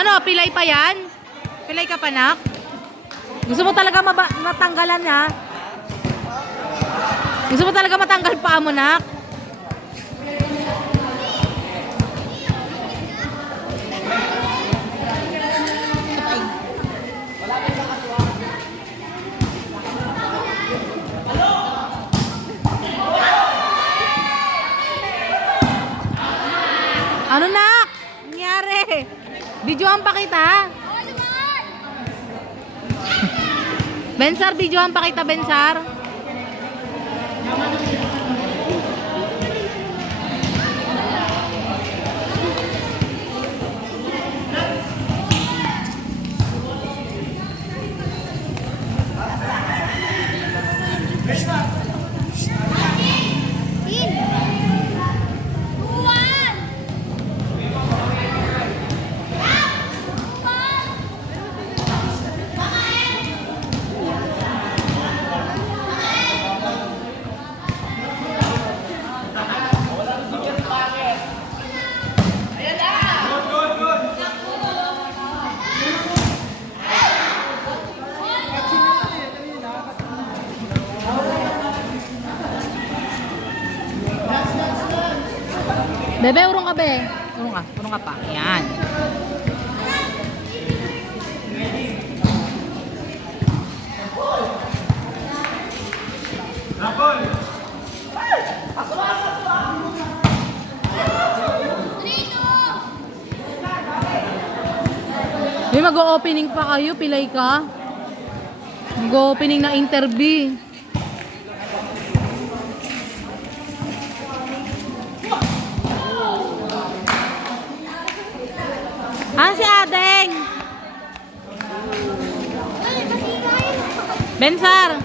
Ano, pilay pa yan? Pilay ka pa, nak? Gusto mo talaga matanggalan, ha? Gusto mo talaga matanggal pa mo, nak? Ano, nak? Nangyari? Videoan pa kita. Bensar, videoan pa kita, Bensar. Bebe, urong ka, be. Urong ka pa. Yan. May mag-o-opening pa kayo, pilay ka. Mag-o-opening na interview. Si Adeng. Bensar.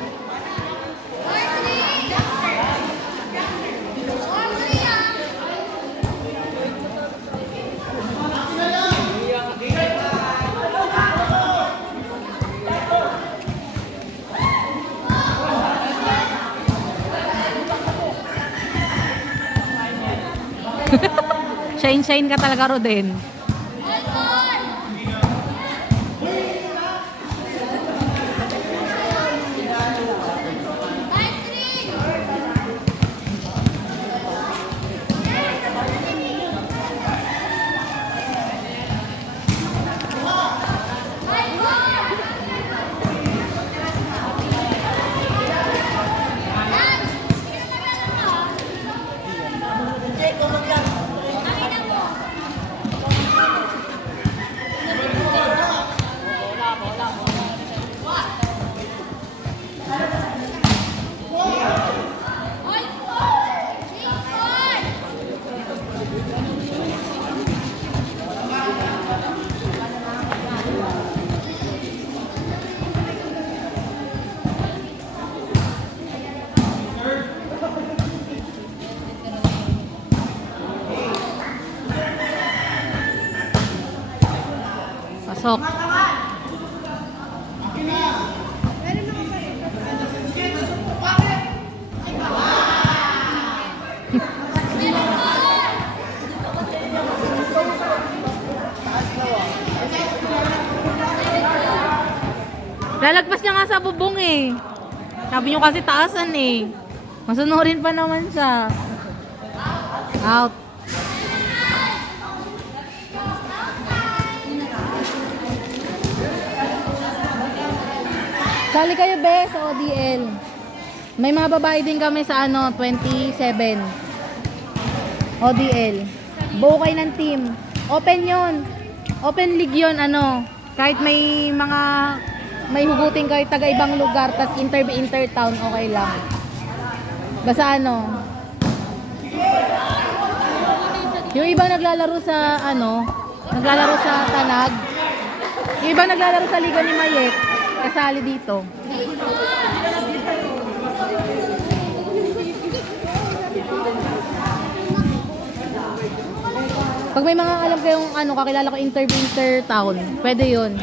Shine ka talaga, Roden. Pasok. Lalagpas niya nga sa bubong eh. Sabi niyo kasi taasan eh. Masunurin pa naman siya. Out. Sali kayo, be, sa ODL. May mga babae din kami sa 27. ODL. Buo kayo ng team. Open yon. Open league yon, kahit may hugutin kayo taga ibang lugar, tas inter-town, okay lang. Basta yung iba naglalaro sa naglalaro sa Tanag. Yung iba naglalaro sa Liga ni Mayek, kasali dito. Pag may mga alam kayong kakilala ko inter-town, pwede yun.